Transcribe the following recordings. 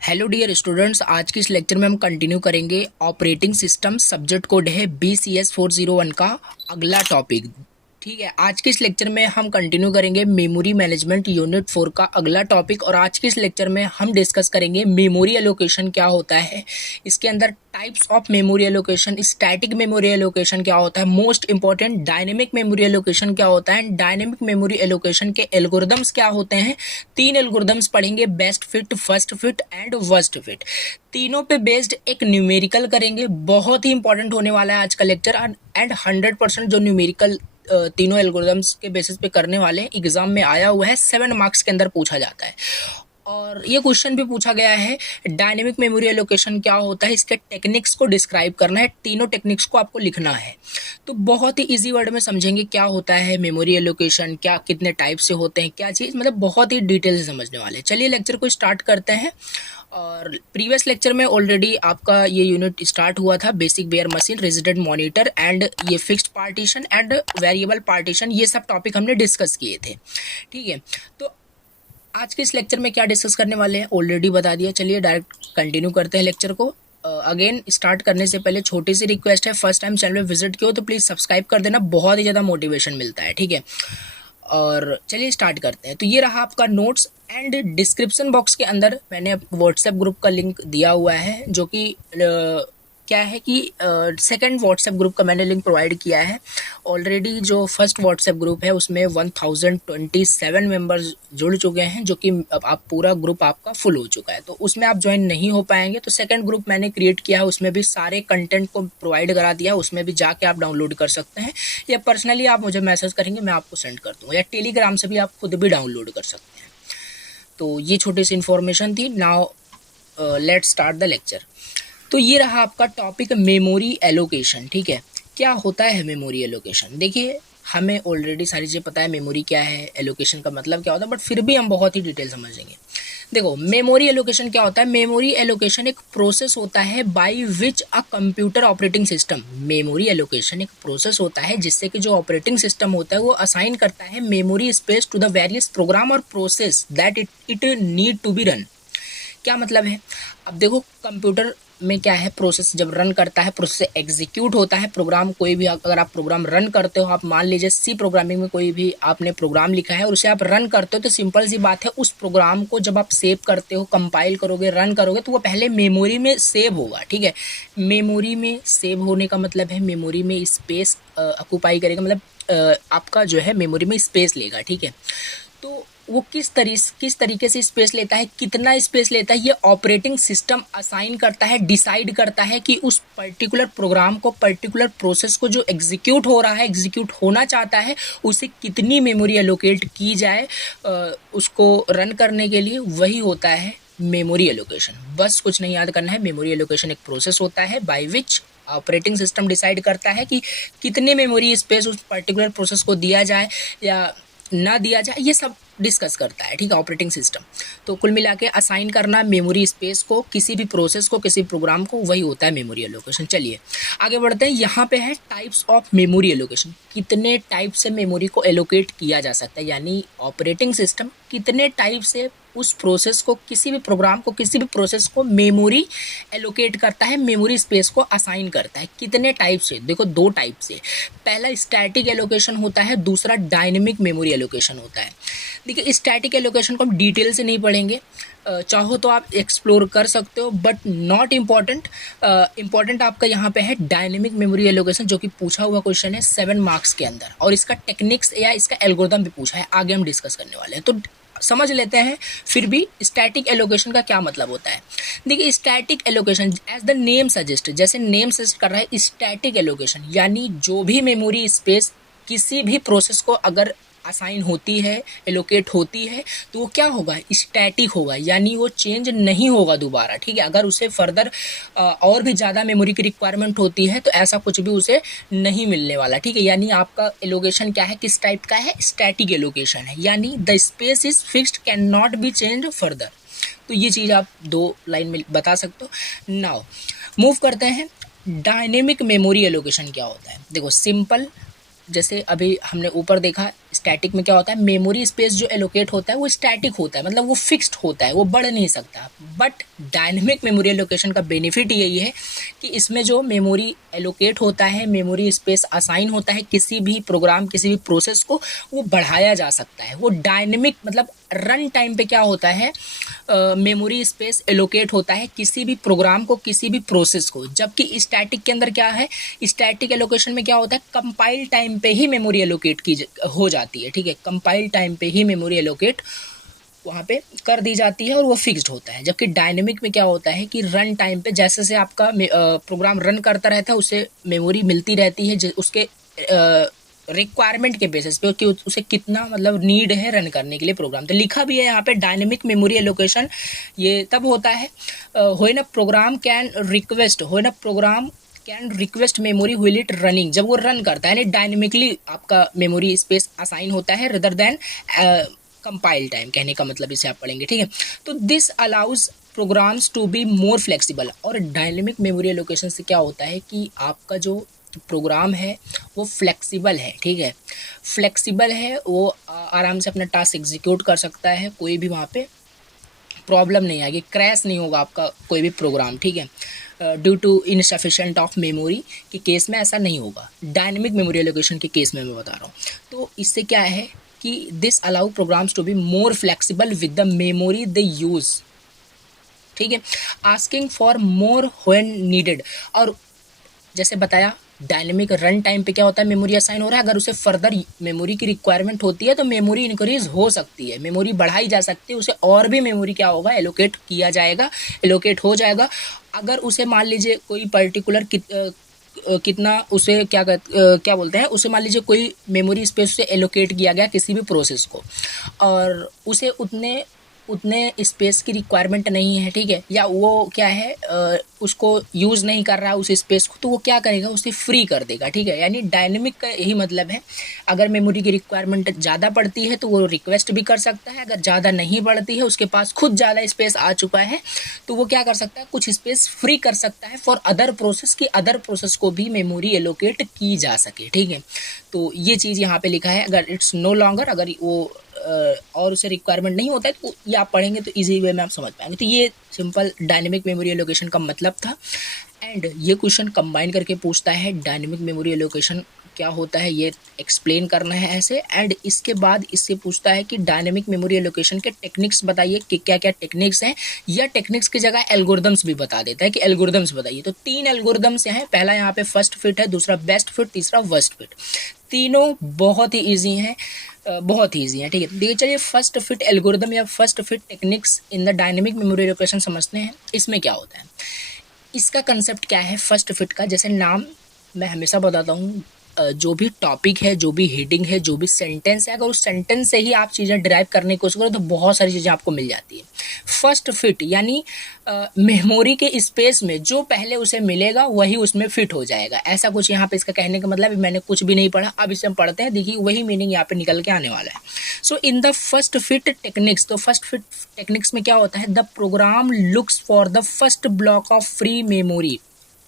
Hello dear students, आज के इस लेक्चर में हम कंटिन्यू करेंगे ऑपरेटिंग सिस्टम। सब्जेक्ट कोड है BCS401 का अगला टॉपिक। ठीक है, आज के इस लेक्चर में हम कंटिन्यू करेंगे मेमोरी मैनेजमेंट यूनिट 4 का अगला टॉपिक। और आज के इस लेक्चर में हम डिस्कस करेंगे मेमोरी एलोकेशन क्या होता है, इसके अंदर types of memory allocation, static memory allocation क्या होता है, most important dynamic memory allocation क्या होता है, डायनेमिक मेमोरी एलोकेशन के एल्गोरिदम्स क्या होते हैं। 3 एल्गोरिदम्स पढ़ेंगे, best fit, first fit and worst fit. तीनों पे बेस्ड एक न्यूमेरिकल करेंगे, बहुत ही इंपॉर्टेंट होने वाला है आज का लेक्चर। एंड 100% जो न्यूमेरिकल तीनों एल्गोरिदम्स के बेसिस पे करने वाले एग्जाम में आया हुआ है, 7 मार्क्स के अंदर पूछा जाता है। और ये क्वेश्चन भी पूछा गया है, डायनेमिक मेमोरी एलोकेशन क्या होता है, इसके टेक्निक्स को डिस्क्राइब करना है। तीनों टेक्निक्स को आपको लिखना है। तो बहुत ही इजी वर्ड में समझेंगे क्या होता है मेमोरी एलोकेशन, क्या कितने टाइप से होते हैं, क्या चीज़, मतलब बहुत ही डिटेल से समझने वाले। चलिए लेक्चर को स्टार्ट करते हैं। और प्रीवियस लेक्चर में ऑलरेडी आपका ये यूनिट स्टार्ट हुआ था, basic bare machine, resident monitor and ये fixed partition and variable partition, ये सब टॉपिक हमने डिस्कस किए थे। ठीक है, तो आज के इस लेक्चर में क्या डिस्कस करने वाले हैं ऑलरेडी बता दिया। चलिए डायरेक्ट कंटिन्यू करते हैं लेक्चर को। अगेन स्टार्ट करने से पहले छोटी सी रिक्वेस्ट है, फर्स्ट टाइम चैनल पे विजिट किया हो तो प्लीज़ सब्सक्राइब कर देना, बहुत ही ज़्यादा मोटिवेशन मिलता है। ठीक है, और चलिए स्टार्ट करते हैं। तो ये रहा आपका नोट्स एंड डिस्क्रिप्शन बॉक्स के अंदर मैंने व्हाट्सएप ग्रुप का लिंक दिया हुआ है, जो कि क्या है कि सेकंड व्हाट्सएप ग्रुप का मैंने लिंक प्रोवाइड किया है। ऑलरेडी जो फर्स्ट व्हाट्सएप ग्रुप है उसमें 1027 मेंबर्स जुड़ चुके हैं, जो कि अब आप पूरा ग्रुप आपका फुल हो चुका है। तो उसमें आप ज्वाइन नहीं हो पाएंगे, तो सेकंड ग्रुप मैंने क्रिएट किया है, उसमें भी सारे कंटेंट को प्रोवाइड करा दिया, उसमें भी जाके आप डाउनलोड कर सकते हैं, या पर्सनली आप मुझे मैसेज करेंगे, मैं आपको सेंड कर दूँगा, या टेलीग्राम से भी आप खुद भी डाउनलोड कर सकते हैं। तो ये छोटी सी इन्फॉर्मेशन थी। Now let's start the lecture. तो ये रहा आपका टॉपिक मेमोरी एलोकेशन। ठीक है, क्या होता है मेमोरी एलोकेशन? देखिए, हमें ऑलरेडी सारी चीज़ें पता है मेमोरी क्या है, एलोकेशन का मतलब क्या होता है, बट फिर भी हम बहुत ही डिटेल समझेंगे। देखो, मेमोरी एलोकेशन क्या होता है। मेमोरी एलोकेशन एक प्रोसेस होता है by which a computer operating system, memory allocation एक प्रोसेस होता है जिससे कि जो ऑपरेटिंग सिस्टम होता है वो असाइन करता है memory space to the various program और process that it need to be run. क्या मतलब है? अब देखो, कंप्यूटर में क्या है, प्रोसेस जब रन करता है, प्रोसेस एग्जीक्यूट होता है, प्रोग्राम कोई भी अगर आप प्रोग्राम रन करते हो, आप मान लीजिए सी प्रोग्रामिंग में कोई भी आपने प्रोग्राम लिखा है और उसे आप रन करते हो, तो सिंपल सी बात है, उस प्रोग्राम को जब आप सेव करते हो, कंपाइल करोगे, रन करोगे, तो वो पहले मेमोरी में सेव होगा। ठीक है, मेमोरी में सेव होने का मतलब है मेमोरी में स्पेस ऑक्यूपाई करेगा, मतलब आपका जो है मेमोरी में स्पेस लेगा। ठीक है, तो वो किस तरीके से स्पेस लेता है, कितना स्पेस लेता है, ये ऑपरेटिंग सिस्टम असाइन करता है, डिसाइड करता है कि उस पर्टिकुलर प्रोग्राम को, पर्टिकुलर प्रोसेस को जो एग्जीक्यूट हो रहा है, एग्जीक्यूट होना चाहता है, उसे कितनी मेमोरी एलोकेट की जाए उसको रन करने के लिए। वही होता है मेमोरी एलोकेशन। बस कुछ नहीं याद करना है, मेमोरी एलोकेशन एक प्रोसेस होता है by which operating system decide करता है कि कितने मेमोरी स्पेस उस पर्टिकुलर प्रोसेस को दिया जाए या ना दिया जाए, ये सब डिस्कस करता है। ठीक है, ऑपरेटिंग सिस्टम। तो कुल मिला के असाइन करना मेमोरी स्पेस को, किसी भी प्रोसेस को, किसी प्रोग्राम को, वही होता है मेमोरी एलोकेशन। चलिए आगे बढ़ते हैं। यहाँ पे है टाइप्स ऑफ मेमोरी एलोकेशन, कितने टाइप से मेमोरी को एलोकेट किया जा सकता है, यानी ऑपरेटिंग सिस्टम कितने टाइप से उस प्रोसेस को, किसी भी प्रोग्राम को, किसी भी प्रोसेस को मेमोरी एलोकेट करता है, मेमोरी स्पेस को असाइन करता है। कितने टाइप से? देखो, 2 टाइप से। पहला स्टैटिक एलोकेशन होता है, दूसरा डायनेमिक मेमोरी एलोकेशन होता है। देखिए, स्टैटिक एलोकेशन को हम डिटेल से नहीं पढ़ेंगे, चाहो तो आप एक्सप्लोर कर सकते हो, बट नॉट इम्पॉर्टेंट। इम्पॉर्टेंट आपका यहाँ पे है डायनेमिक मेमोरी एलोकेशन, जो कि पूछा हुआ क्वेश्चन है 7 मार्क्स के अंदर, और इसका टेक्निक्स या इसका एल्गोरिथम भी पूछा है, आगे हम डिस्कस करने वाले हैं। तो समझ लेते हैं फिर भी स्टैटिक एलोकेशन का क्या मतलब होता है। देखिए, static allocation as the name suggest, जैसे नेम सजेस्ट कर रहा है, स्टैटिक एलोकेशन यानी जो भी मेमोरी स्पेस किसी भी प्रोसेस को अगर असाइन होती है, एलोकेट होती है, तो वो क्या होगा, स्टैटिक होगा, यानी वो चेंज नहीं होगा दोबारा। ठीक है, अगर उसे फर्दर और भी ज़्यादा मेमोरी की रिक्वायरमेंट होती है तो ऐसा कुछ भी उसे नहीं मिलने वाला। ठीक है, यानी आपका एलोकेशन क्या है, किस टाइप का है, स्टैटिक एलोकेशन है, यानी the space is fixed, can not B change further. तो ये चीज़ आप 2 लाइन में बता सकते हो। नाउ मूव करते हैं, डायनेमिक मेमोरी एलोकेशन क्या होता है। देखो, सिंपल, जैसे अभी हमने ऊपर देखा स्टैटिक में क्या होता है, मेमोरी स्पेस जो एलोकेट होता है वो स्टैटिक होता है, मतलब वो फिक्स्ड होता है, वो बढ़ नहीं सकता। बट डायनेमिक मेमोरी एलोकेशन का बेनिफिट यही है कि इसमें जो मेमोरी एलोकेट होता है, मेमोरी स्पेस असाइन होता है किसी भी प्रोग्राम, किसी भी प्रोसेस को, वो बढ़ाया जा सकता है। वो डायनेमिक मतलब रन टाइम पे क्या होता है, मेमोरी स्पेस एलोकेट होता है किसी भी प्रोग्राम को, किसी भी प्रोसेस को, जबकि स्टैटिक के अंदर क्या है, स्टैटिक एलोकेशन में क्या होता है, कंपाइल टाइम पे ही मेमोरी एलोकेट हो जाती है। ठीक है, कंपाइल टाइम पे ही मेमोरी एलोकेट वहाँ पे कर दी जाती है और वो फिक्स्ड होता है। जबकि डायनेमिक में क्या होता है कि रन टाइम पे जैसे से आपका प्रोग्राम रन करता रहता है, उसे मेमोरी मिलती रहती है उसके रिक्वायरमेंट के बेसिस पे कि उसे कितना मतलब नीड है रन करने के लिए प्रोग्राम। तो लिखा भी है यहाँ पे डायनेमिक मेमोरी एलोकेशन ये तब होता है when a program can request memory while it running, जब वो रन करता है, यानी डायनेमिकली आपका मेमोरी स्पेस असाइन होता है रेदर देन कंपाइल टाइम, कहने का मतलब इसे आप पढ़ेंगे। ठीक है, तो this allows programs to be more flexible. और डायनेमिक मेमोरी एलोकेशन से क्या होता है कि आपका जो प्रोग्राम है वो फ्लेक्सिबल है। ठीक है, फ्लेक्सिबल है, वो आराम से अपना टास्क एग्जीक्यूट कर सकता है, कोई भी वहाँ पे प्रॉब्लम नहीं आएगी, क्रैश नहीं होगा आपका कोई भी प्रोग्राम। ठीक है, due to insufficient of memory के केस में ऐसा नहीं होगा, डायनेमिक मेमोरी एलोकेशन के केस में मैं बता रहा हूँ। तो इससे क्या है कि this allow programs to be more flexible with the memory they use. ठीक है, asking for more when needed. और जैसे बताया डायनेमिक रन टाइम पे क्या होता है, मेमोरी असाइन हो रहा है, अगर उसे फर्दर मेमोरी की रिक्वायरमेंट होती है तो मेमोरी इंक्रीज हो सकती है, मेमोरी बढ़ाई जा सकती है, उसे और भी मेमोरी क्या होगा, एलोकेट किया जाएगा, एलोकेट हो जाएगा। अगर उसे मान लीजिए कोई पर्टिकुलर कितना उसे क्या बोलते हैं, उसे मान लीजिए कोई मेमोरी स्पेस से एलोकेट किया गया किसी भी प्रोसेस को और उसे उतने उतने स्पेस की रिक्वायरमेंट नहीं है। ठीक है, या वो क्या है उसको यूज़ नहीं कर रहा है उस स्पेस को, तो वो क्या करेगा, उसे फ्री कर देगा। ठीक है, यानी डायनेमिक का यही मतलब है, अगर मेमोरी की रिक्वायरमेंट ज़्यादा पड़ती है तो वो रिक्वेस्ट भी कर सकता है, अगर ज़्यादा नहीं पड़ती है, उसके पास खुद ज़्यादा स्पेस आ चुका है, तो वो क्या कर सकता है, कुछ स्पेस फ्री कर सकता है फॉर अदर प्रोसेस की अदर प्रोसेस को भी मेमोरी एलोकेट की जा सके। ठीक है, तो ये चीज़ यहाँ पे लिखा है, अगर इट्स नो लॉन्गर, अगर वो और उसे रिक्वायरमेंट नहीं होता है तो ये आप पढ़ेंगे तो इजी वे में आप समझ पाएंगे। तो ये सिंपल डायनेमिक मेमोरी एलोकेशन का मतलब था। एंड ये क्वेश्चन कंबाइन करके पूछता है डायनेमिक मेमोरी एलोकेशन क्या होता है, ये एक्सप्लेन करना है ऐसे। एंड इसके बाद इससे पूछता है कि डायनेमिक मेमोरी एलोकेशन के टेक्निक्स बताइए कि क्या क्या टेक्निक्स हैं, या टेक्निक्स की जगह एल्गोरिदम्स भी बता देता है कि एल्गोरिदम्स बताइए। तो 3 एल्गोरिदम्स हैं, पहला यहाँ पे फर्स्ट फिट है, दूसरा बेस्ट फिट, तीसरा वर्स्ट फिट। तीनों बहुत ही ईजी हैं, बहुत ही ईजी है। ठीक है, देखिए चलिए फर्स्ट फिट एल्गोरिदम या first fit techniques in the dynamic memory allocation समझते हैं। इसमें क्या होता है, इसका कंसेप्ट क्या है फर्स्ट फिट का, जैसे नाम मैं हमेशा बताता हूँ, जो भी टॉपिक है, जो भी हेडिंग है, जो भी सेंटेंस है, अगर उस सेंटेंस से ही आप चीज़ें डिराइव करने की कोशिश करो तो बहुत सारी चीज़ें आपको मिल जाती है। फर्स्ट फिट यानी मेमोरी के स्पेस में जो पहले उसे मिलेगा वही उसमें फिट हो जाएगा, ऐसा कुछ यहाँ पे इसका कहने का मतलब है। मैंने कुछ भी नहीं पढ़ा, अब इसे हम पढ़ते हैं, देखिए वही मीनिंग यहाँ पे निकल के आने वाला है। So in the first fit techniques, तो फर्स्ट फिट टेक्निक्स में क्या होता है, the program looks for the first block of free memory,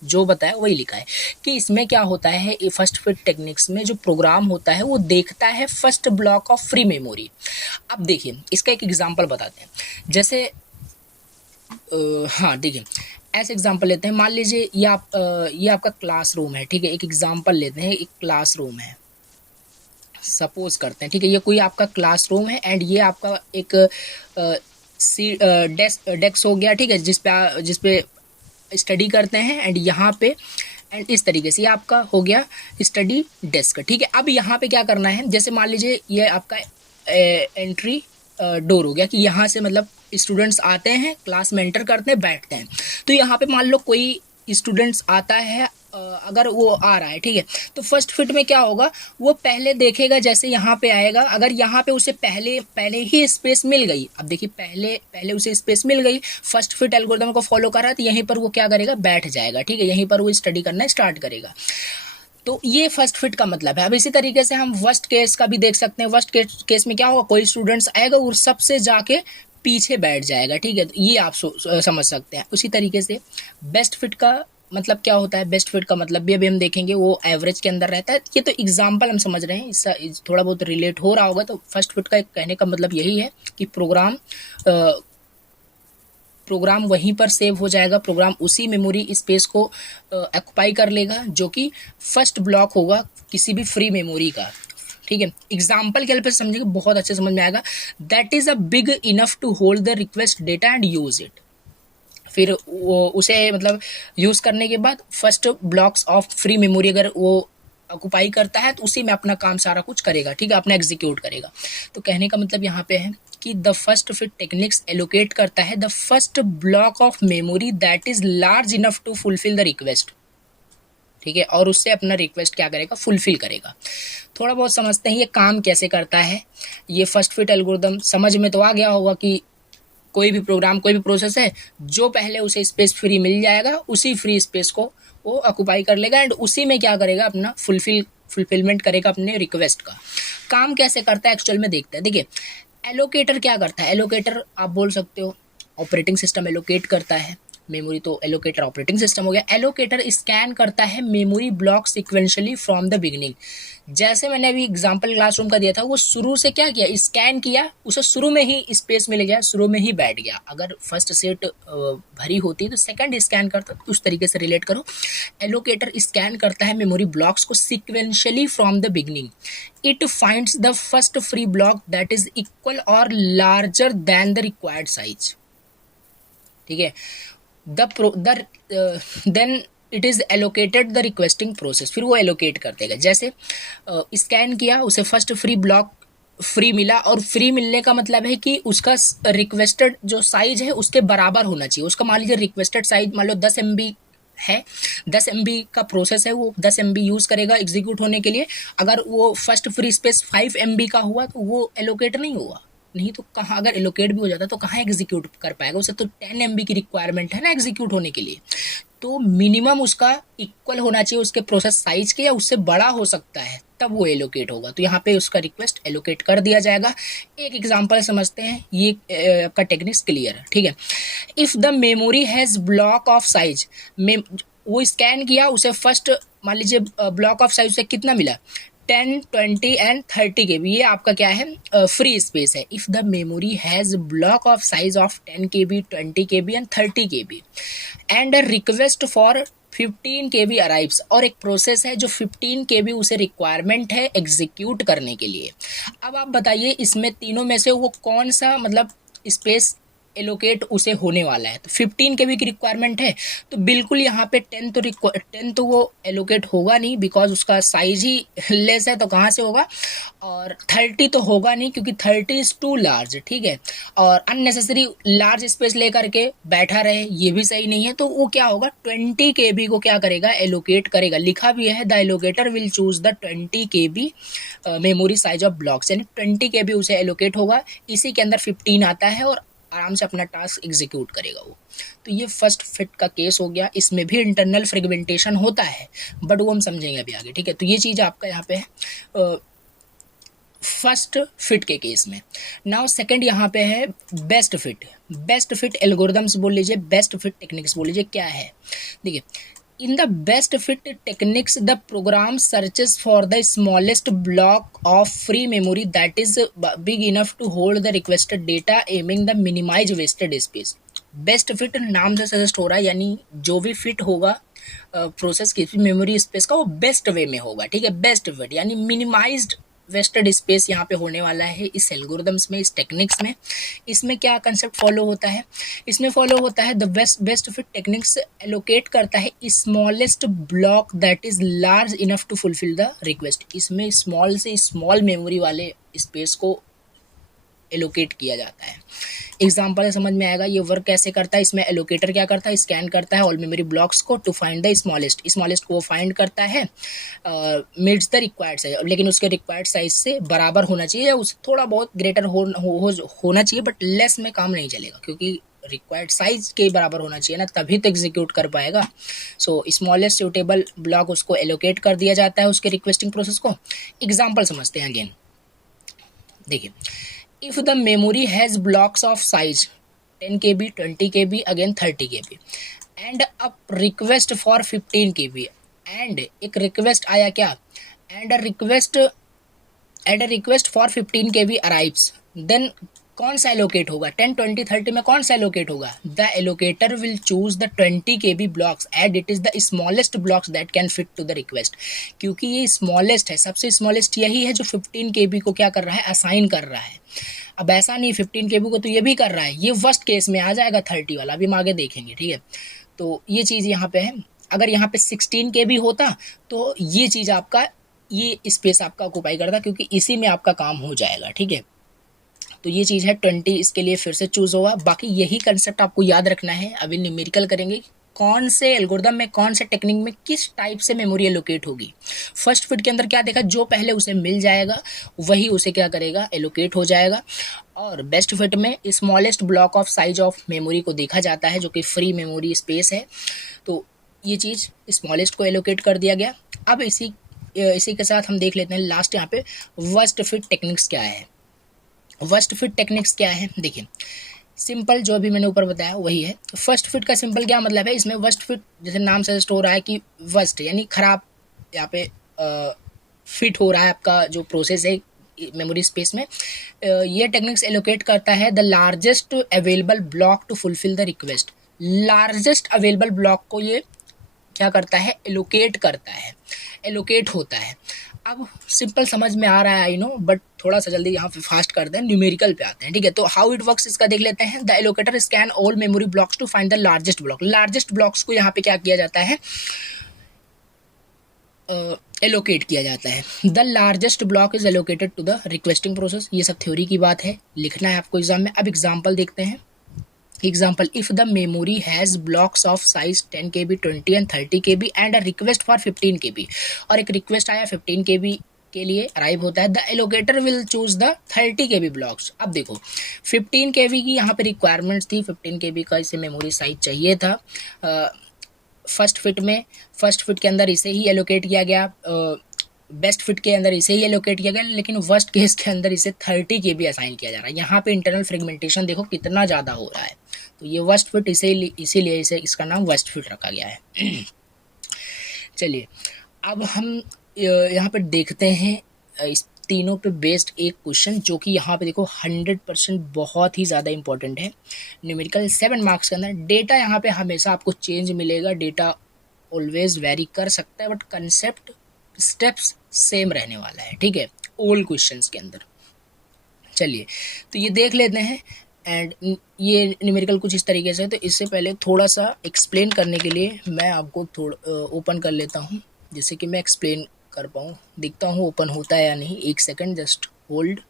जो बताया वही लिखा है कि इसमें क्या होता है, फर्स्ट फिट टेक्निक्स में जो प्रोग्राम होता है वो देखता है first block of free memory. अब देखिए इसका एक एग्जांपल बताते हैं, जैसे हाँ देखिए ऐसे एग्जांपल लेते हैं, मान लीजिए ये आपका क्लासरूम है। ठीक है, एक एग्जांपल लेते हैं, एक क्लासरूम है, सपोज करते हैं। ठीक है, ये कोई आपका क्लासरूम है एंड ये आपका एक डेस्क हो गया। ठीक है, जिस पे स्टडी करते हैं एंड यहाँ पे एंड इस तरीके से ये आपका हो गया स्टडी डेस्क। ठीक है, अब यहाँ पे क्या करना है, जैसे मान लीजिए ये आपका एंट्री डोर हो गया कि यहाँ से मतलब स्टूडेंट्स आते हैं, क्लास में एंटर करते हैं, बैठते हैं। तो यहाँ पे मान लो कोई स्टूडेंट्स आता है, अगर वो आ रहा है, ठीक है, तो फर्स्ट फिट में क्या होगा, वो पहले देखेगा जैसे यहाँ पे आएगा, अगर यहाँ पे उसे पहले ही स्पेस मिल गई, अब देखिए पहले उसे स्पेस मिल गई, फर्स्ट फिट एल्गोरिथम को फॉलो कर रहा है, तो यहीं पर वो क्या करेगा, बैठ जाएगा। ठीक है, यहीं पर वो स्टडी करना स्टार्ट करेगा। तो ये फर्स्ट फिट का मतलब है। अब इसी तरीके से हम वर्स्ट केस का भी देख सकते हैं। वर्स्ट केस में क्या होगा, कोई स्टूडेंट्स आएगा और सबसे जाके पीछे बैठ जाएगा। ठीक है, तो ये आप समझ सकते हैं। उसी तरीके से बेस्ट फिट का मतलब क्या होता है, बेस्ट फिट का मतलब भी अभी हम देखेंगे, वो एवरेज के अंदर रहता है। ये तो एग्जाम्पल हम समझ रहे हैं, इससे थोड़ा बहुत रिलेट हो रहा होगा। तो फर्स्ट फिट का एक कहने का मतलब यही है कि प्रोग्राम वहीं पर सेव हो जाएगा, प्रोग्राम उसी मेमोरी स्पेस को ऑक्युपाई कर लेगा जो कि फर्स्ट ब्लॉक होगा किसी भी फ्री मेमोरी का। ठीक है, एग्जाम्पल के लिए समझेंगे, बहुत अच्छे समझ में आएगा। That is a big enough to hold the request data and use it. फिर वो उसे मतलब यूज करने के बाद first blocks of free memory अगर वो ऑक्युपाई करता है तो उसी में अपना काम सारा कुछ करेगा। ठीक है, अपना एग्जीक्यूट करेगा। तो कहने का मतलब यहाँ पे है कि the first fit techniques allocate करता है the first block of memory that is large enough to fulfil the request. ठीक है, और उससे अपना रिक्वेस्ट क्या करेगा, फुलफिल करेगा। थोड़ा बहुत समझते हैं ये काम कैसे करता है। ये फर्स्ट फिट एल्गोरिदम समझ में तो आ गया होगा कि कोई भी प्रोग्राम, कोई भी प्रोसेस है, जो पहले उसे स्पेस फ्री मिल जाएगा उसी फ्री स्पेस को वो ऑक्युपाई कर लेगा एंड उसी में क्या करेगा, अपना फुलफिलमेंट करेगा अपने रिक्वेस्ट का। काम कैसे करता है एक्चुअल में देखते हैं। देखिए, एलोकेटर क्या करता है, एलोकेटर आप बोल सकते हो ऑपरेटिंग सिस्टम एलोकेट करता है मेमोरी, तो एलोकेटर ऑपरेटिंग सिस्टम हो गया। एलोकेटर स्कैन करता है memory block sequentially from the beginning. जैसे मैंने अभी एग्जांपल क्लासरूम का दिया था, वो शुरू से क्या किया, स्कैन किया, उसे शुरू में ही स्पेस मिल गया, शुरू में ही बैठ गया। अगर फर्स्ट सेट भरी होती तो सेकंड स्कैन करता, उस तरीके से रिलेट करो। एलोकेटर स्कैन करता है मेमोरी ब्लॉक्स को sequentially from the beginning. It finds the first free block that is equal और larger than the required size. ठीक है, then it is allocated the requesting process. फिर वो एलोकेट कर देगा। जैसे स्कैन किया, उसे फर्स्ट फ्री ब्लॉक फ्री मिला, और फ्री मिलने का मतलब है कि उसका रिक्वेस्टेड जो साइज है उसके बराबर होना चाहिए। उसका मान लीजिए रिक्वेस्टेड साइज मान लो 10 MB है, 10 MB का प्रोसेस है, वो 10 MB यूज करेगा एग्जीक्यूट होने के लिए। अगर वो फर्स्ट फ्री स्पेस 5 MB का हुआ तो वो एलोकेट नहीं होगा। नहीं तो कहाँ, अगर एलोकेट भी हो जाता तो कहाँ एग्जीक्यूट कर पाएगा, उसे तो 10 MB की रिक्वायरमेंट है ना एग्जीक्यूट होने के लिए। तो मिनिमम उसका इक्वल होना चाहिए उसके प्रोसेस साइज के, या उससे बड़ा हो सकता है तब वो एलोकेट होगा। तो यहाँ पे उसका रिक्वेस्ट एलोकेट कर दिया जाएगा। एक एग्जांपल समझते हैं, ये आपका टेक्निक्स क्लियर है। ठीक है, if the memory has block of size, वो स्कैन किया, उसे फर्स्ट मान लीजिए ब्लॉक ऑफ साइज से कितना मिला, 10, 20 एंड 30 KB। ये आपका क्या है, फ्री स्पेस है। If the memory has block of size of 10 KB, 20 KB and 30 KB and a request for 15 KB arrives, और एक प्रोसेस है जो 15 KB उसे रिक्वायरमेंट है एग्जीक्यूट करने के लिए। अब आप बताइए इसमें तीनों में से वो कौन सा मतलब स्पेस एलोकेट उसे होने वाला है। तो 15 KB की रिक्वायरमेंट है, तो बिल्कुल यहाँ पे 10 तो वो एलोकेट होगा नहीं, बिकॉज उसका साइज ही लेस है, तो कहाँ से होगा। और 30 तो होगा नहीं क्योंकि 30 इज टू लार्ज। ठीक है, और अननेसेसरी लार्ज स्पेस लेकर के बैठा रहे ये भी सही नहीं है। तो वो क्या होगा, 20 KB को क्या करेगा, एलोकेट करेगा। लिखा भी है the allocator will choose the 20 KB memory size of blocks, यानी 20 KB उसे एलोकेट होगा, इसी के अंदर 15 आता है और आराम से अपना टास्क एग्जीक्यूट करेगा वो। तो ये फर्स्ट फिट का केस हो गया। इसमें भी इंटरनल फ्रेगमेंटेशन होता है, बट वो हम समझेंगे अभी आगे। ठीक है, तो ये चीज़ आपका यहाँ पे है फर्स्ट फिट के केस में। नाउ सेकंड यहाँ पे है best fit. Best fit algorithms बोल लीजिए, बेस्ट फिट टेक्निक्स बोल लीजिए, क्या है। देखिए, in the best fit techniques the program searches for the smallest block of free memory that is big enough to hold the requested data aiming the minimize wasted space। Best fit नाम से suggest हो रहा है, यानी जो भी fit होगा process की मेमोरी स्पेस का वो बेस्ट वे में होगा। ठीक है, बेस्ट फिट यानी मिनिमाइज्ड वेस्टेड स्पेस यहाँ पे होने वाला है इस एल्गोरिदम्स में, इस टेक्निक्स में। इसमें क्या कंसेप्ट फॉलो होता है, इसमें फॉलो होता है the best fit techniques allocate करता है smallest block that is large enough to fulfil the request. इसमें स्मॉल से स्मॉल मेमोरी वाले स्पेस को एलोकेट किया जाता है। एग्जाम्पल समझ में आएगा ये वर्क कैसे करता है। इसमें एलोकेटर क्या करता है, स्कैन करता है ऑल मेमोरी ब्लॉक्स को टू फाइंड द स्मॉलेस्ट को वो फाइंड करता है मीट्स द रिक्वायर्ड साइज, लेकिन उसके रिक्वायर्ड साइज से बराबर होना चाहिए या उससे थोड़ा बहुत ग्रेटर होना चाहिए, बट लेस में काम नहीं चलेगा क्योंकि रिक्वायर्ड साइज के बराबर होना चाहिए ना, तभी तो एग्जीक्यूट कर पाएगा। सो स्मॉलेस्ट सूटेबल ब्लॉक उसको एलोकेट कर दिया जाता है उसके रिक्वेस्टिंग प्रोसेस को। एग्जाम्पल समझते हैं अगेन। देखिए, if the memory has blocks of size 10 KB, 20 KB, again 30 KB and a request for 15 KB, and एक रिक्वेस्ट आया क्या, and a request for 15 KB arrives, then कौन सा एलोकेट होगा, 10, 20, 30 में कौन सा एलोकेट होगा, the allocator will choose the 20 KB blocks and it is the smallest blocks that can fit to the request, क्योंकि ये स्मॉलेस्ट है, सबसे स्मॉलेस्ट यही है जो 15 KB को क्या कर रहा है, असाइन कर रहा है। अब ऐसा नहीं 15 KB को तो ये भी कर रहा है, ये वर्स्ट केस में आ जाएगा 30 वाला, अभी हम आगे देखेंगे, ठीक है। तो ये चीज़ यहाँ पे है, अगर यहाँ पे 16 KB होता तो ये चीज़ आपका, ये स्पेस आपका ऑक्यूपाई करता, क्योंकि इसी में आपका काम हो जाएगा, ठीक है। तो ये चीज़ है 20 इसके लिए फिर से चूज़ होगा। बाकी यही कंसेप्ट आपको याद रखना है, अभी न्यूमेरिकल करेंगे कौन से एल्गोरिदम में, कौन से टेक्निक में किस टाइप से मेमोरी एलोकेट होगी। फर्स्ट फिट के अंदर क्या देखा, जो पहले उसे मिल जाएगा वही उसे क्या करेगा, एलोकेट हो जाएगा। और बेस्ट फिट में smallest block of size of memory को देखा जाता है, जो कि फ्री मेमोरी स्पेस है। तो ये चीज़ स्मॉलेस्ट को एलोकेट कर दिया गया। अब इसी के साथ हम देख लेते हैं लास्ट यहाँ पे वर्स्ट फिट टेक्निक्स क्या है। वर्स्ट फिट टेक्निक्स क्या है, देखिए सिंपल जो भी मैंने ऊपर बताया वही है। फर्स्ट फिट का सिंपल क्या मतलब है, इसमें वर्स्ट फिट जैसे नाम सजेस्ट हो रहा है कि वर्स्ट यानी खराब, यहाँ पे फिट हो रहा है आपका जो प्रोसेस है मेमोरी स्पेस में। ये टेक्निक्स एलोकेट करता है the largest available block to fulfil the request. Largest available block को ये क्या करता है, एलोकेट करता है, एलोकेट होता है। अब सिंपल समझ में आ रहा है आई नो, बट थोड़ा सा जल्दी यहाँ पे फास्ट करते हैं, न्यूमेरिकल पे आते हैं, ठीक है। तो हाउ इट वर्क्स इसका देख लेते हैं। The allocator scan all memory blocks to find the largest block. Largest blocks को यहाँ पे क्या किया जाता है, एलोकेट किया जाता है। The largest block is allocated to the requesting process. ये सब थ्योरी की बात है, लिखना है आपको एग्जाम में। अब एग्जाम्पल देखते हैं। Example, if the memory has blocks of size 10 KB, 20 and 30 KB and a request for 15 KB, और एक रिक्वेस्ट आया 15 KB के लिए अराइव होता है, the allocator will choose the 30 KB blocks. अब देखो 15 KB की यहाँ पे रिक्वायरमेंट्स थी, 15 KB का इसे मेमोरी साइज चाहिए था। फर्स्ट फिट के अंदर इसे ही एलोकेट किया गया, बेस्ट फिट के अंदर इसे ही एलोकेट किया गया, लेकिन वर्स्ट केस के अंदर इसे 30 KB असाइन किया जा रहा है। यहाँ पे इंटरनल फ्रेगमेंटेशन देखो कितना ज़्यादा हो रहा है, तो ये वर्स्ट फिट इसीलिए इसे इसका नाम वर्स्ट फिट रखा गया है। चलिए अब हम यहाँ पे देखते हैं इस तीनों पे बेस्ड एक क्वेश्चन, जो कि यहाँ पे देखो 100% बहुत ही ज़्यादा इंपॉर्टेंट है। न्यूमेरिकल 7 मार्क्स के अंदर डेटा यहाँ पे हमेशा आपको चेंज मिलेगा, डेटा ऑलवेज वेरी कर सकता है, बट कंसेप्ट स्टेप्स सेम रहने वाला है, ठीक है, ऑल क्वेश्चंस के अंदर। चलिए तो ये देख लेते हैं, एंड ये न्यूमेरिकल कुछ इस तरीके से। तो इससे पहले थोड़ा सा एक्सप्लेन करने के लिए मैं आपको थोड़ा ओपन कर लेता हूँ, जिससे कि मैं एक्सप्लेन कर पाऊँ। देखता हूँ ओपन होता है या नहीं, एक सेकंड जस्ट होल्ड।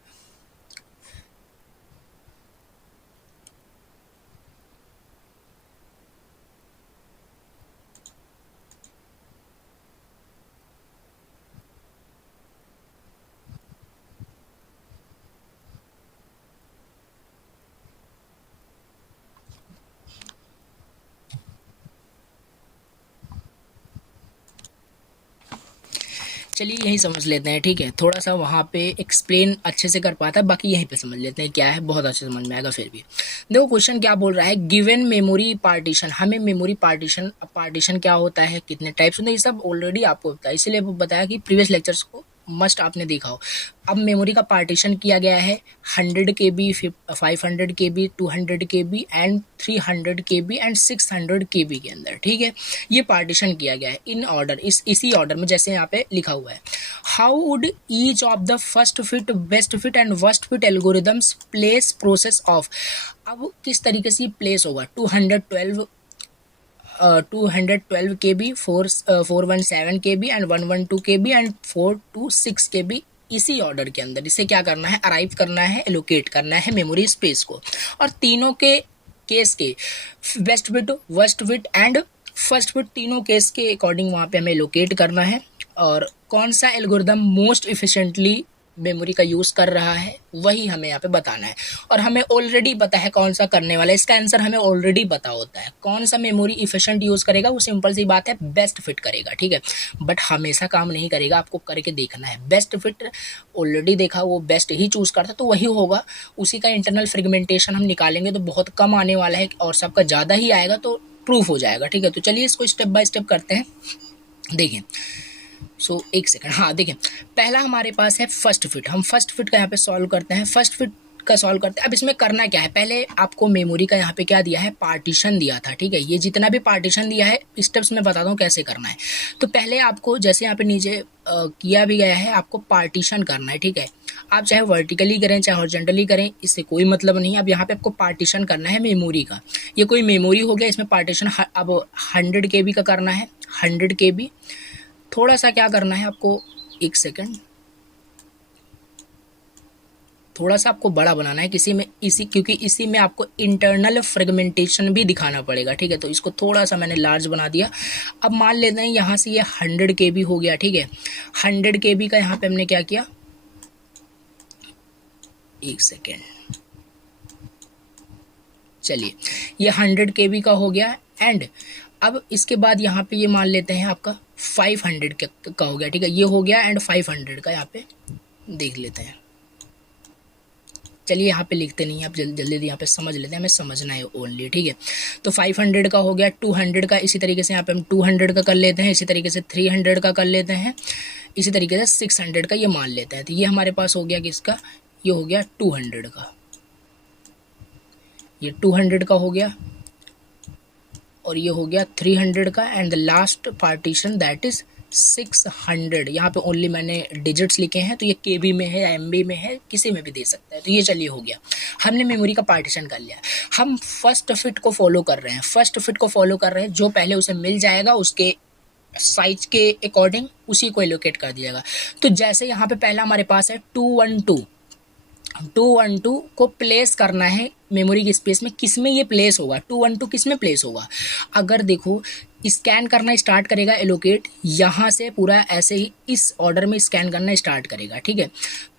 चलिए यही समझ लेते हैं, ठीक है। थोड़ा सा वहाँ पे एक्सप्लेन अच्छे से कर पाता, बाकी यहीं पे समझ लेते हैं क्या है, बहुत अच्छे समझ में आएगा फिर भी। देखो क्वेश्चन क्या बोल रहा है, गिवन मेमोरी पार्टीशन। हमें मेमोरी पार्टीशन क्या होता है, कितने टाइप्स होते हैं, ये सब ऑलरेडी आपको बताया, इसीलिए बताया कि प्रीवियस लेक्चर्स को मस्ट आपने देखा हो। अब मेमोरी का पार्टीशन किया गया है 100 KB, 500 KB, 200 KB and 300 KB and 600 KB के अंदर, ठीक है। ये पार्टीशन किया गया है इन ऑर्डर, इसी ऑर्डर में जैसे यहाँ पे लिखा हुआ है। How would each of the first fit, best fit and worst fit algorithms place process of. अब किस तरीके से प्लेस होगा, 212 KB, 417 KB and 112 KB and 426 KB, इसी ऑर्डर के अंदर इसे क्या करना है, अराइव करना है, एलोकेट करना है मेमोरी स्पेस को। और तीनों के केस के best fit, worst fit and first fit, तीनों केस के अकॉर्डिंग वहाँ पे हमें एलोकेट करना है। और कौन सा एल्गोरिदम मोस्ट इफिशिएंटली मेमोरी का यूज़ कर रहा है वही हमें यहाँ पे बताना है। और हमें ऑलरेडी पता है कौन सा करने वाला है, इसका आंसर हमें ऑलरेडी पता होता है। कौन सा मेमोरी इफिशिएंट यूज़ करेगा, वो सिंपल सी बात है, बेस्ट फिट करेगा, ठीक है। बट हमेशा काम नहीं करेगा, आपको करके देखना है। बेस्ट फिट ऑलरेडी देखा, वो बेस्ट ही चूज़ करता तो वही होगा। उसी का इंटरनल फ्रेगमेंटेशन हम निकालेंगे तो बहुत कम आने वाला है, और सबका ज़्यादा ही आएगा, तो प्रूफ हो जाएगा। ठीक है, तो चलिए इसको स्टेप बाय स्टेप करते हैं। देखिए एक सेकंड, हाँ देखिए, पहला हमारे पास है फर्स्ट फिट। हम फर्स्ट फिट का यहाँ पे सॉल्व करते हैं, फर्स्ट फिट का सॉल्व करते हैं। अब इसमें करना क्या है, पहले आपको मेमोरी का यहाँ पे क्या दिया है, पार्टीशन दिया था। ठीक है, ये जितना भी पार्टीशन दिया है स्टेप्स में बताता हूँ कैसे करना है। तो पहले आपको जैसे यहाँ पे नीचे किया भी गया है, आपको पार्टीशन करना है। ठीक है, आप चाहे वर्टिकली करें चाहे हॉरिजॉन्टली करें, इससे कोई मतलब नहीं है। अब यहाँ पे आपको पार्टीशन करना है मेमोरी का। ये कोई मेमोरी हो गया, इसमें पार्टीशन अब 100 KB का करना है। 100 KB थोड़ा सा क्या करना है आपको, एक सेकंड, थोड़ा सा आपको बड़ा बनाना है किसी में, क्योंकि इसी में आपको इंटरनल फ्रेगमेंटेशन भी दिखाना पड़ेगा। ठीक है, तो इसको थोड़ा सा मैंने लार्ज बना दिया। अब मान लेते हैं यहाँ से ये 100 KB हो गया। ठीक है, 100 KB का यहाँ पे हमने क्या किया, एक सेकेंड, चलिए ये 100 KB का हो गया। एंड अब इसके बाद यहाँ पे ये मान लेते हैं आपका 500 का हो गया। ठीक है, ये हो गया एंड 500 का यहाँ पे देख लेते हैं। चलिए यहाँ पे लिखते नहीं है, आप जल्दी यहाँ पे समझ लेते हैं, हमें समझना है ओनली। ठीक है, तो 500 का हो गया, 200 का इसी तरीके से यहाँ पे हम 200 का कर लेते हैं, इसी तरीके से 300 का कर लेते हैं, इसी तरीके से 600 का ये मान लेते हैं। तो ये हमारे पास हो गया किसका, ये हो गया 200 का, ये 200 का हो गया, और ये हो गया 300 का, and the last partition that is 600। यहाँ पे ओनली मैंने डिजिट्स लिखे हैं, तो ये KB में है या MB में है, किसी में भी दे सकता है। तो ये चलिए हो गया, हमने मेमोरी का पार्टीशन कर लिया। हम फर्स्ट फिट को फॉलो कर रहे हैं, फर्स्ट फिट को फॉलो कर रहे हैं, जो पहले उसे मिल जाएगा उसके साइज के अकॉर्डिंग उसी को एलोकेट कर दिया जाएगा। तो जैसे यहाँ पे पहला हमारे पास है 212 को प्लेस करना है मेमोरी की स्पेस में, किस में ये प्लेस होगा, 212 किस में प्लेस होगा। अगर देखो स्कैन करना स्टार्ट करेगा एलोकेट, यहाँ से पूरा ऐसे ही इस ऑर्डर में स्कैन करना स्टार्ट करेगा। ठीक है,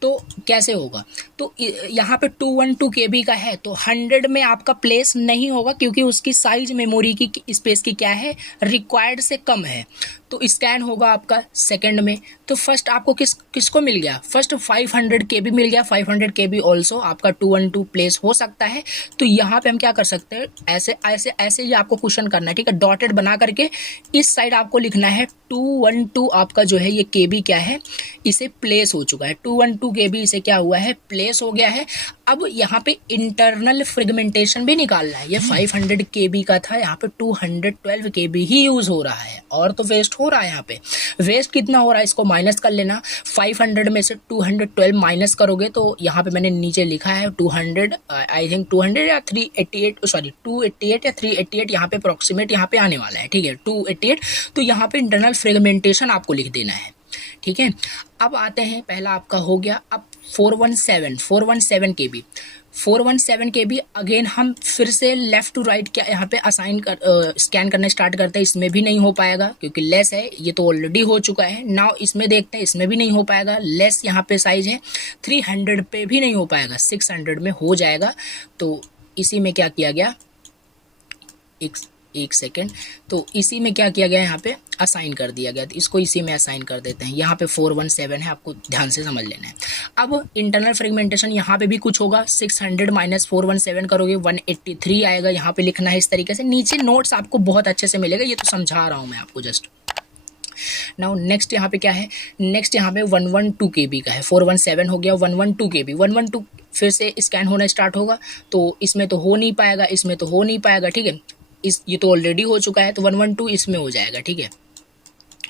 तो कैसे होगा, तो यहाँ पे 212 KB का है, तो 100 में आपका प्लेस नहीं होगा, क्योंकि उसकी साइज मेमोरी की स्पेस की क्या है, रिक्वायर्ड से कम है। तो स्कैन होगा आपका सेकंड में। तो फर्स्ट आपको किसको मिल गया, फर्स्ट 500 KB मिल गया, 500 KB ऑल्सो आपका 212 प्लेस हो सकता है। तो यहाँ पे हम क्या कर सकते हैं, ऐसे ऐसे ऐसे ही आपको क्वेश्चन करना है। ठीक है, डॉटेड बना करके इस साइड आपको लिखना है 212 आपका जो है ये KB क्या है, इसे प्लेस हो चुका है, 212 KB इसे क्या हुआ है, प्लेस हो गया है। अब यहाँ पे इंटरनल फ्रेगमेंटेशन भी निकालना है। ये 500 KB का था, यहाँ पे 212 KB ही यूज हो रहा है, और तो वेस्ट हो रहा है। यहाँ पे वेस्ट कितना हो रहा है, इसको माइनस कर लेना। 500 में से 212 माइनस करोगे तो यहाँ पे मैंने नीचे लिखा है 200, आई थिंक 200 या 388, सॉरी 288 या 388 यहाँ पे अप्रोक्सीमेट यहाँ पे आने वाला है। ठीक है, 288। तो यहाँ पे इंटरनल फ्रेगमेंटेशन आपको लिख देना है। ठीक है, अब आते हैं, पहला आपका हो गया। अब 417 KB, 417 KB अगेन हम फिर से लेफ्ट टू राइट क्या यहाँ पे असाइन कर स्कैन करने स्टार्ट करते हैं। इसमें भी नहीं हो पाएगा क्योंकि लेस है, ये तो ऑलरेडी हो चुका है। नाउ इसमें देखते हैं, इसमें भी नहीं हो पाएगा, लेस यहाँ पे साइज है। 300 पे भी नहीं हो पाएगा, 600 में हो जाएगा। तो इसी में क्या किया गया, एक सेकेंड, तो इसी में क्या किया गया, यहाँ पे असाइन कर दिया गया। तो इसको इसी में असाइन कर देते हैं। यहाँ पे 417 है, आपको ध्यान से समझ लेना है। अब इंटरनल फ्रेगमेंटेशन यहाँ पे भी कुछ होगा, 600 माइनस 417 करोगे 183 आएगा। यहाँ पे लिखना है इस तरीके से। नीचे नोट्स आपको बहुत अच्छे से मिलेगा, ये तो समझा रहा हूँ मैं आपको जस्ट। नाउ नेक्स्ट यहाँ पे क्या है, नेक्स्ट यहाँ पे 112 KB का है। 417 हो गया, 112 KB, 112 फिर से स्कैन होना स्टार्ट होगा। तो इसमें तो हो नहीं पाएगा, इसमें तो हो नहीं पाएगा। ठीक है, ये तो ऑलरेडी हो चुका है, तो 112 इसमें हो जाएगा। ठीक है,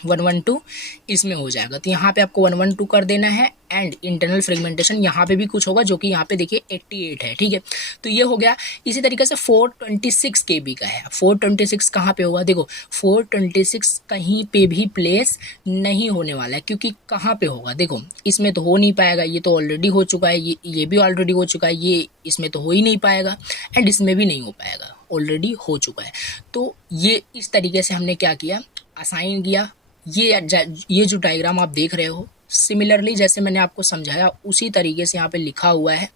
112 इसमें हो जाएगा। तो यहाँ पे आपको 112 कर देना है। एंड इंटरनल फ्रेगमेंटेशन यहाँ पे भी कुछ होगा, जो कि यहाँ पे देखिए 88 है। ठीक है, तो ये हो गया। इसी तरीके से 426 KB का है। 426 कहाँ पे होगा, देखो 426 कहीं पे भी प्लेस नहीं होने वाला है, क्योंकि कहाँ पे होगा, देखो इसमें तो हो नहीं पाएगा, ये तो ऑलरेडी हो चुका है, ये भी ऑलरेडी हो चुका है, ये इसमें तो हो ही नहीं पाएगा, एंड इसमें भी नहीं हो पाएगा, ऑलरेडी हो चुका है। तो ये इस तरीके से हमने क्या किया, असाइन किया। ये जो डायग्राम आप देख रहे हो, सिमिलरली जैसे मैंने आपको समझाया उसी तरीके से यहाँ पे लिखा हुआ है।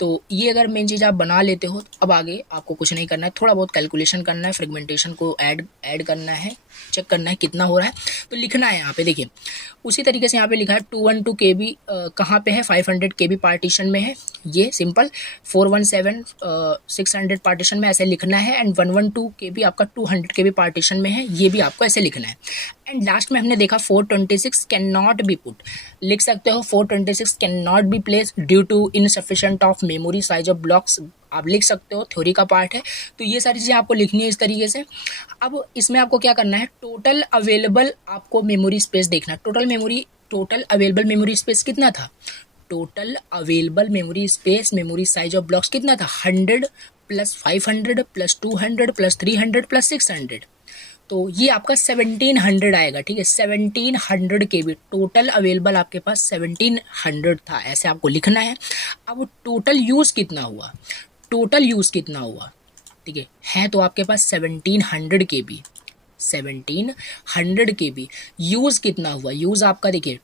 तो ये अगर मेन चीज़ आप बना लेते हो तो अब आगे आपको कुछ नहीं करना है, थोड़ा बहुत कैलकुलेशन करना है, फ्रेगमेंटेशन को ऐड करना है, चेक करना है कितना हो रहा है, तो लिखना है यहाँ पे। देखिए उसी तरीके से यहाँ पे लिखा है 212 KB कहाँ पे है, 500 KB पार्टीशन में है, ये सिंपल 417 600 पार्टीशन में ऐसे लिखना है, एंड 112 KB आपका 200 KB पार्टीशन में है, ये भी आपको ऐसे लिखना है। एंड लास्ट में हमने देखा 426 कैन नॉट बी पुट, लिख सकते हो 426 can not be place due to insufficient of memory size of blocks, आप लिख सकते हो, थ्योरी का पार्ट है। तो ये सारी चीज़ें आपको लिखनी है इस तरीके से। अब इसमें आपको क्या करना है, टोटल अवेलेबल आपको मेमोरी स्पेस देखना, टोटल अवेलेबल मेमोरी स्पेस कितना था, total available memory space, memory size of blocks कितना था, 100 प्लस 500 प्लस 200 प्लस 300 प्लस 600, तो ये आपका 1700 आएगा। ठीक है, 1700 KB टोटल अवेलेबल आपके पास 1700 था, ऐसे आपको लिखना है। अब टोटल यूज़ कितना हुआ, टोटल यूज़ कितना हुआ, ठीक है तो आपके पास 1700 KB, 1700 KB यूज़ कितना हुआ, यूज़ आपका देखिए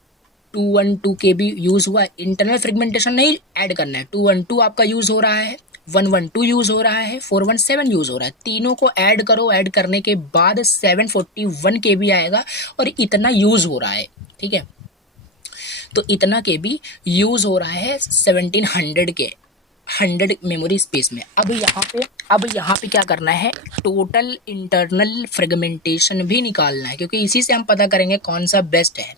212 KB यूज़ हुआ, इंटरनल फ्रेगमेंटेशन नहीं ऐड करना है, 212 आपका यूज़ हो रहा है, 112 यूज़ हो रहा है, 417 यूज़ हो रहा है, तीनों को ऐड करो, ऐड करने के बाद 741 KB आएगा, और इतना यूज़ हो रहा है। ठीक है, तो इतना KB यूज़ हो रहा है 1700 के 100 मेमोरी स्पेस में। अब यहाँ पे क्या करना है, टोटल इंटरनल फ्रेगमेंटेशन भी निकालना है, क्योंकि इसी से हम पता करेंगे कौन सा बेस्ट है।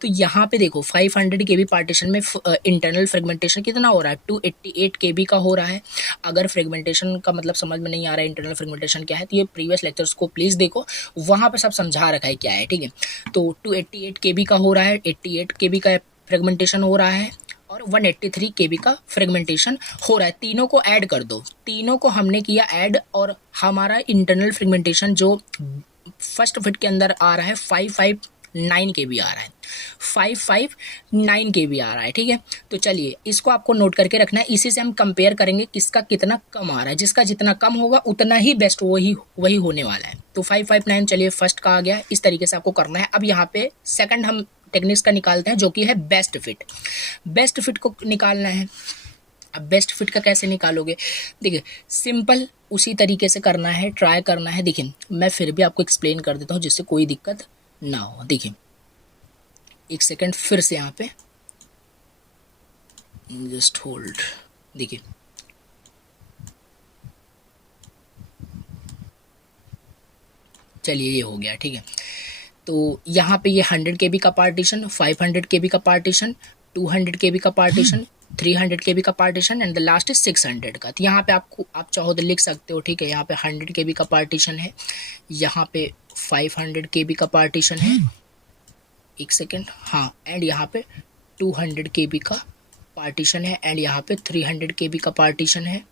तो यहाँ पे देखो 500 KB पार्टीशन में इंटरनल फ्रेगमेंटेशन कितना हो रहा है, 288 KB का हो रहा है। अगर फ्रेगमेंटेशन का मतलब समझ में नहीं आ रहा है इंटरनल फ्रेगमेंटेशन क्या है, तो ये प्रीवियस लेक्चर्स को प्लीज़ देखो, वहाँ पर सब समझा रखा है क्या है। ठीक है, तो 288 KB का हो रहा है, 88 KB का फ्रेगमेंटेशन हो रहा है, और 183 KB का फ्रेगमेंटेशन हो रहा है। तीनों को ऐड कर दो, तीनों को हमने किया ऐड, और हमारा इंटरनल फ्रेगमेंटेशन जो फर्स्ट फिट के अंदर आ रहा है 559 KB आ रहा है, 559 KB आ रहा है। ठीक है, तो चलिए इसको आपको नोट करके रखना है, इसी से हम कंपेयर करेंगे किसका कितना कम आ रहा है, जिसका जितना कम होगा उतना ही बेस्ट वही होने वाला है। तो 559 चलिए फर्स्ट का आ गया, इस तरीके से आपको करना है। अब यहाँ पे सेकंड हम टेक्निक्स का निकालते हैं, जो कि है बेस्ट फिट। बेस्ट फिट को निकालना है। अब बेस्ट फिट का कैसे निकालोगे, देखिए सिंपल उसी तरीके से करना है, ट्राई करना है। देखिए मैं फिर भी आपको एक्सप्लेन कर देता हूँ जिससे कोई दिक्कत ना हो। देखिए एक सेकंड फिर से यहाँ पे जस्ट होल्ड, देखिए चलिए ये हो गया। ठीक है, तो यहाँ पे ये 100 KB का पार्टीशन, 500 KB का पार्टीशन, 200 KB का पार्टीशन, 300 KB का partition, and the last is 600 का। तो यहाँ पे आप चाहो तो लिख सकते हो। ठीक है, यहाँ पे 100 KB का पार्टीशन है, यहाँ पे 500 KB का पार्टीशन है, एक सेकेंड, हाँ, एंड यहाँ पे 200 KB का पार्टीशन है, एंड यहाँ पे 300 KB का पार्टीशन है,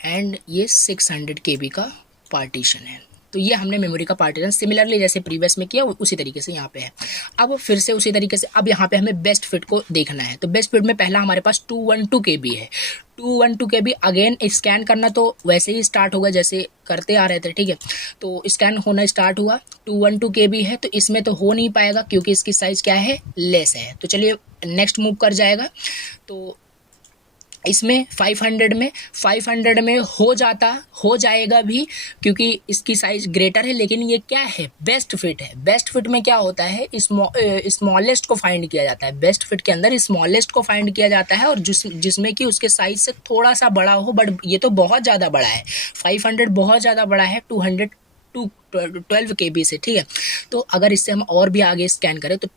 एंड ये 600 KB का पार्टीशन है। तो ये हमने मेमोरी का पार्टीशन सिमिलरली जैसे प्रीवियस में किया उसी तरीके से यहाँ पे है। अब फिर से उसी तरीके से अब यहाँ पे हमें बेस्ट फिट को देखना है। तो बेस्ट फिट में पहला हमारे पास 212 KB है, 212 KB अगेन स्कैन करना तो वैसे ही स्टार्ट होगा जैसे करते आ रहे थे। ठीक है, तो स्कैन होना स्टार्ट हुआ, 212 KB है, तो इसमें तो हो नहीं पाएगा क्योंकि इसकी साइज़ क्या है, लेस है। तो चलिए नेक्स्ट मूव कर जाएगा, तो इसमें 500 में हो जाएगा भी क्योंकि इसकी साइज़ ग्रेटर है, लेकिन ये क्या है, बेस्ट फिट है। बेस्ट फिट में क्या होता है, स्मॉलेस्ट को फाइंड किया जाता है, बेस्ट फिट के अंदर स्मॉलेस्ट को फाइंड किया जाता है, और जिसमें कि उसके साइज़ से थोड़ा सा बड़ा हो, बट ये तो बहुत ज़्यादा बड़ा है, 500 बहुत ज़्यादा बड़ा है 212 KB से। ठीक है, तो अगर इससे हम और भी आगे स्कैन करें तो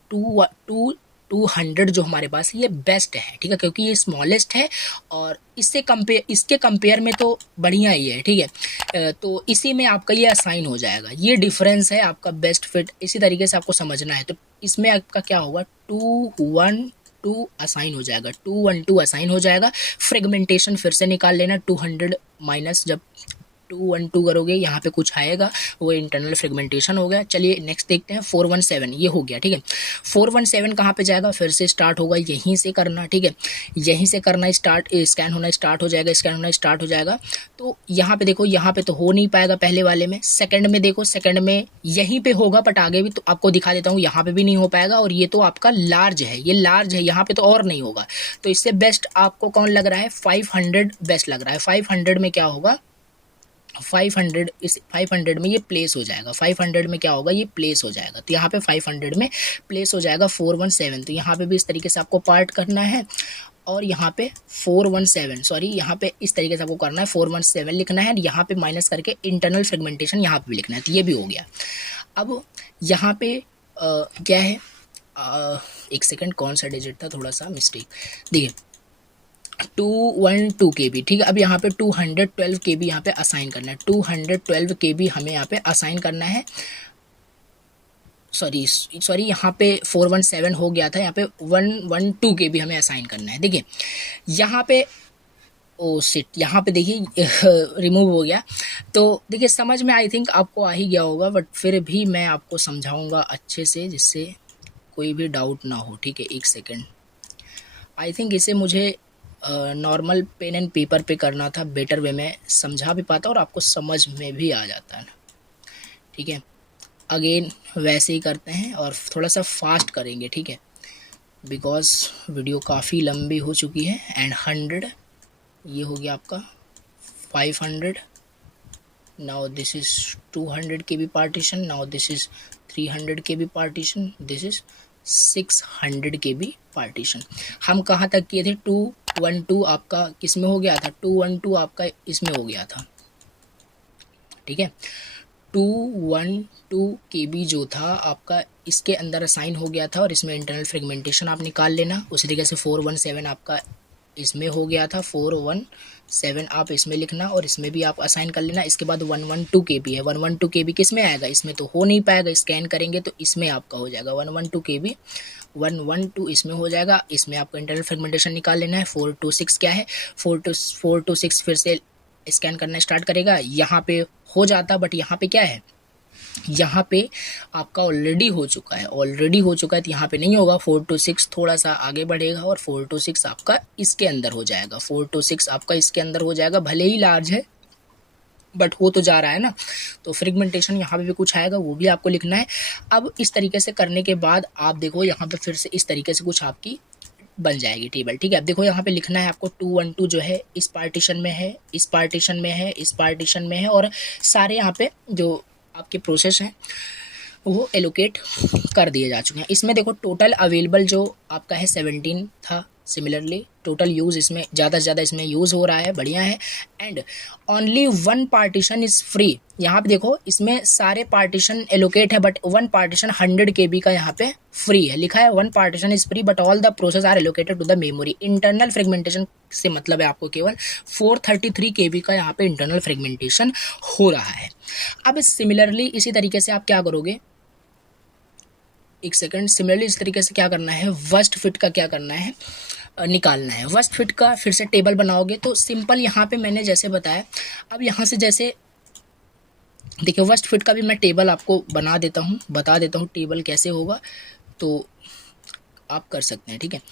200 जो हमारे पास है ये बेस्ट है। ठीक है, क्योंकि ये स्मॉलेस्ट है और इसके कंपेयर में तो बढ़िया ही है। ठीक है, तो इसी में आपका ये असाइन हो जाएगा, ये डिफरेंस है आपका बेस्ट फिट। इसी तरीके से आपको समझना है। तो इसमें आपका क्या होगा, 212 असाइन हो जाएगा, 212 असाइन हो जाएगा। फ्रेगमेंटेशन फिर से निकाल लेना, 200 माइनस जब 212 करोगे यहाँ पे कुछ आएगा, वो इंटरनल फ्रेगमेंटेशन हो गया। चलिए नेक्स्ट देखते हैं 417, ये हो गया। ठीक है, 417 कहाँ पे जाएगा, फिर से स्टार्ट होगा यहीं से करना। ठीक है, यहीं से करना स्टार्ट, स्कैन होना स्टार्ट हो जाएगा, स्कैन होना स्टार्ट हो जाएगा। तो यहाँ पे देखो, यहाँ पे तो हो नहीं पाएगा पहले वाले में। सेकंड में देखो, सेकंड में यहीं पे होगा, बट आगे भी तो आपको दिखा देता हूँ, यहाँ पे भी नहीं हो पाएगा। और ये तो आपका लार्ज है, ये लार्ज है, यहाँ पे तो और नहीं होगा। तो इससे बेस्ट आपको कौन लग रहा है, 500 बेस्ट लग रहा है। 500 में क्या होगा, 500 इस 500 में ये प्लेस हो जाएगा। 500 में क्या होगा, ये प्लेस हो जाएगा। तो यहाँ पे 500 में प्लेस हो जाएगा 417। तो यहाँ पे भी इस तरीके से आपको पार्ट करना है, और यहाँ पे 417 सॉरी, यहाँ पे इस तरीके से आपको करना है, 417 लिखना है, यहाँ पे माइनस करके इंटरनल फ्रेगमेंटेशन यहाँ पे भी लिखना है। तो ये भी हो गया। अब यहाँ पे क्या है, एक सेकंड, कौन सा डिजिट था, थोड़ा सा मिस्टेक। देखिए 212 KB। ठीक है, अब यहाँ पे 212 KB यहाँ पे असाइन करना है। 212 KB हमें यहाँ पे असाइन करना है। सॉरी यहाँ पे 417 हो गया था, यहाँ पे 112 KB हमें असाइन करना है। देखिए यहाँ पे ओ शिट, यहाँ पे देखिए रिमूव हो गया। तो देखिए समझ में आई थिंक आपको आ ही गया होगा, बट फिर भी मैं आपको समझाऊंगा अच्छे से, जिससे कोई भी डाउट ना हो। ठीक है, एक सेकेंड। आई थिंक इसे मुझे नॉर्मल पेन एंड पेपर पे करना था, बेटर वे में समझा भी पाता और आपको समझ में भी आ जाता है। ठीक है, अगेन वैसे ही करते हैं और थोड़ा सा फास्ट करेंगे। ठीक है, बिकॉज वीडियो काफ़ी लंबी हो चुकी है। एंड 100 ये हो गया आपका 500। Now this is 200 KB partition, now this is 300 KB partition, this is 600 KB partition. हम कहाँ तक किए थे, 212 आपका किस में हो गया था, 212 आपका इसमें हो गया था। ठीक है, 212 KB जो था आपका इसके अंदर असाइन हो गया था, और इसमें इंटरनल फ्रेगमेंटेशन आप निकाल लेना। उसी तरीके से 417 आपका इसमें हो गया था, 417 आप इसमें लिखना, और इसमें भी आप असाइन कर लेना। इसके बाद 112 KB है, 112 KB किस में आएगा, इसमें तो हो नहीं पाएगा, स्कैन करेंगे तो इसमें आपका हो जाएगा 112 KB, 112 इसमें हो जाएगा। इसमें आपको इंटरनल फ्रेगमेंटेशन निकाल लेना है। 426 क्या है, 426 फिर से स्कैन करना स्टार्ट करेगा, यहाँ पे हो जाता, बट यहाँ पे क्या है, यहाँ पे आपका ऑलरेडी हो चुका है, तो यहाँ पे नहीं होगा। 426 थोड़ा सा आगे बढ़ेगा और 426 आपका इसके अंदर हो जाएगा, 426 आपका इसके अंदर हो जाएगा। भले ही लार्ज है बट हो तो जा रहा है ना। तो फ्रेगमेंटेशन यहाँ पे भी कुछ आएगा, वो भी आपको लिखना है। अब इस तरीके से करने के बाद आप देखो यहाँ पे फिर से इस तरीके से कुछ आपकी बन जाएगी टेबल। ठीक है, अब देखो यहाँ पे लिखना है आपको 212 जो है इस पार्टीशन में है, इस पार्टीशन में है, इस पार्टीशन में है, और सारे यहाँ पे जो आपके प्रोसेस हैं वो एलोकेट कर दिए जा चुके हैं। इसमें देखो टोटल अवेलेबल जो आपका है 17 था। सिमिलरली टोटल यूज़ इसमें ज़्यादा से ज़्यादा इसमें यूज़ हो रहा है, बढ़िया है। And only 1 partition is free. यहाँ पे देखो इसमें सारे पार्टीशन एलोकेट है, बट 1 पार्टीशन 100 KB का यहाँ पे फ्री है, लिखा है 1 partition is free but all the process are allocated to the memory. Internal fragmentation से मतलब है आपको केवल 433 KB का यहाँ पे इंटरनल फ्रेगमेंटेशन हो रहा है। अब सिमिलरली इसी तरीके से आप क्या करोगे, एक सेकंड, सिमिलरली इस तरीके से क्या करना है, वर्स्ट फिट का क्या करना है, निकालना है। वर्स्ट फिट का फिर से टेबल बनाओगे तो सिंपल यहाँ पे मैंने जैसे बताया, अब यहाँ से जैसे देखिए वर्स्ट फिट का भी मैं टेबल आपको बता देता हूँ टेबल कैसे होगा, तो आप कर सकते हैं। ठीक है,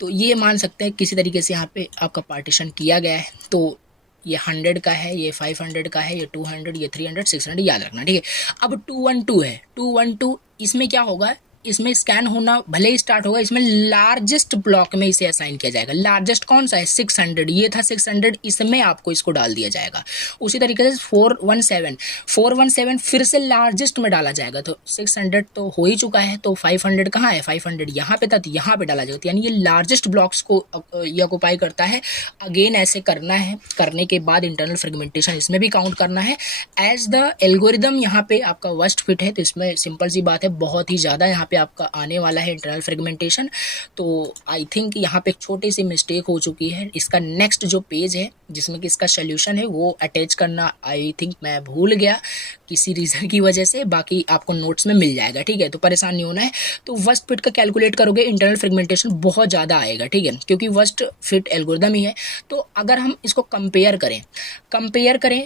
तो ये मान सकते हैं किसी तरीके से यहाँ पे आपका पार्टीशन किया गया है। तो ये 100 का है, ये 500 का है, ये 200, ये 300, 600 याद रखना। ठीक है, अब 212 है, 212 इसमें क्या होगा, इसमें स्कैन होना भले ही स्टार्ट होगा, इसमें लार्जेस्ट ब्लॉक में इसे असाइन किया जाएगा। लार्जेस्ट कौन सा है, 600, ये था 600, इसमें आपको इसको डाल दिया जाएगा। उसी तरीके से 417 फिर से लार्जेस्ट में डाला जाएगा। तो 600 तो हो ही चुका है, तो 500 कहाँ है, 500 यहाँ पे था, तो यहाँ पे डाला जाएगा। यानी ये लार्जेस्ट ब्लॉक्स को ये ऑक्युपाई करता है। अगेन ऐसे करना है, करने के बाद इंटरनल फ्रेगमेंटेशन इसमें भी काउंट करना है। एज द एल्गोरिदम यहाँ पे आपका वर्स्ट फिट है, तो इसमें सिंपल सी बात है, बहुत ही ज़्यादा यहाँ पे आपका आने वाला है इंटरनल फ्रेगमेंटेशन। तो आई थिंक यहाँ पे एक छोटी सी मिस्टेक हो चुकी है। इसका नेक्स्ट जो पेज है जिसमें कि इसका सोल्यूशन है वो अटैच करना आई थिंक मैं भूल गया किसी रीज़न की वजह से, बाकी आपको नोट्स में मिल जाएगा, ठीक है। तो परेशान नहीं होना है। तो वर्स्ट फिट का कैलकुलेट करोगे इंटरनल फ्रेगमेंटेशन बहुत ज़्यादा आएगा, ठीक है, क्योंकि वर्स्ट फिट एल्गोरिदम ही है। तो अगर हम इसको कंपेयर करें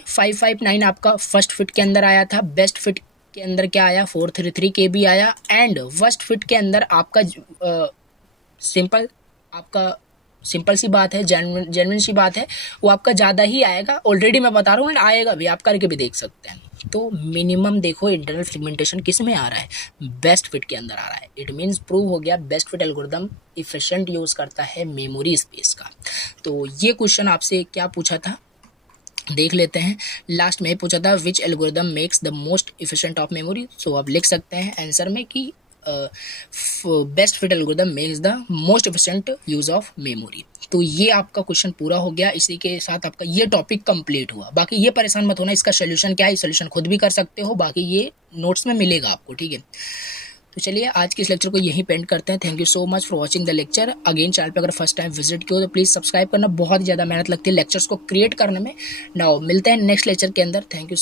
559 आपका फर्स्ट फिट के अंदर आया था, बेस्ट फिट के अंदर क्या आया 433 के भी आया, एंड वर्स्ट फिट के अंदर आपका सिंपल सी बात है, जेन्युइन सी बात है, वो आपका ज़्यादा ही आएगा। ऑलरेडी मैं बता रहा हूँ, आएगा भी, आप करके भी देख सकते हैं। तो मिनिमम देखो इंटरनल फ्रेगमेंटेशन किस में आ रहा है, बेस्ट फिट के अंदर आ रहा है। इट मीन्स प्रूव हो गया best fit algorithm efficient use करता है मेमोरी स्पेस का। तो ये क्वेश्चन आपसे क्या पूछा था देख लेते हैं। लास्ट में पूछा था which algorithm makes the most efficient of memory. So आप लिख सकते हैं आंसर में कि best fit algorithm makes the most efficient use of memory. तो ये आपका क्वेश्चन पूरा हो गया। इसी के साथ आपका ये टॉपिक कंप्लीट हुआ। बाकी ये परेशान मत होना, इसका सोल्यूशन क्या है, सोल्यूशन खुद भी कर सकते हो, बाकी ये नोट्स में मिलेगा आपको, ठीक है। तो चलिए आज के इस लेक्चर को यहीं पेंड करते हैं। Thank you so much for watching the lecture. Again channel पे अगर फर्स्ट टाइम विजिट किया हो तो प्लीज़ सब्सक्राइब करना, बहुत ही ज़्यादा मेहनत लगती है लेक्चर्स को क्रिएट करने में। नाउ मिलते हैं नेक्स्ट लेक्चर के अंदर। Thank you.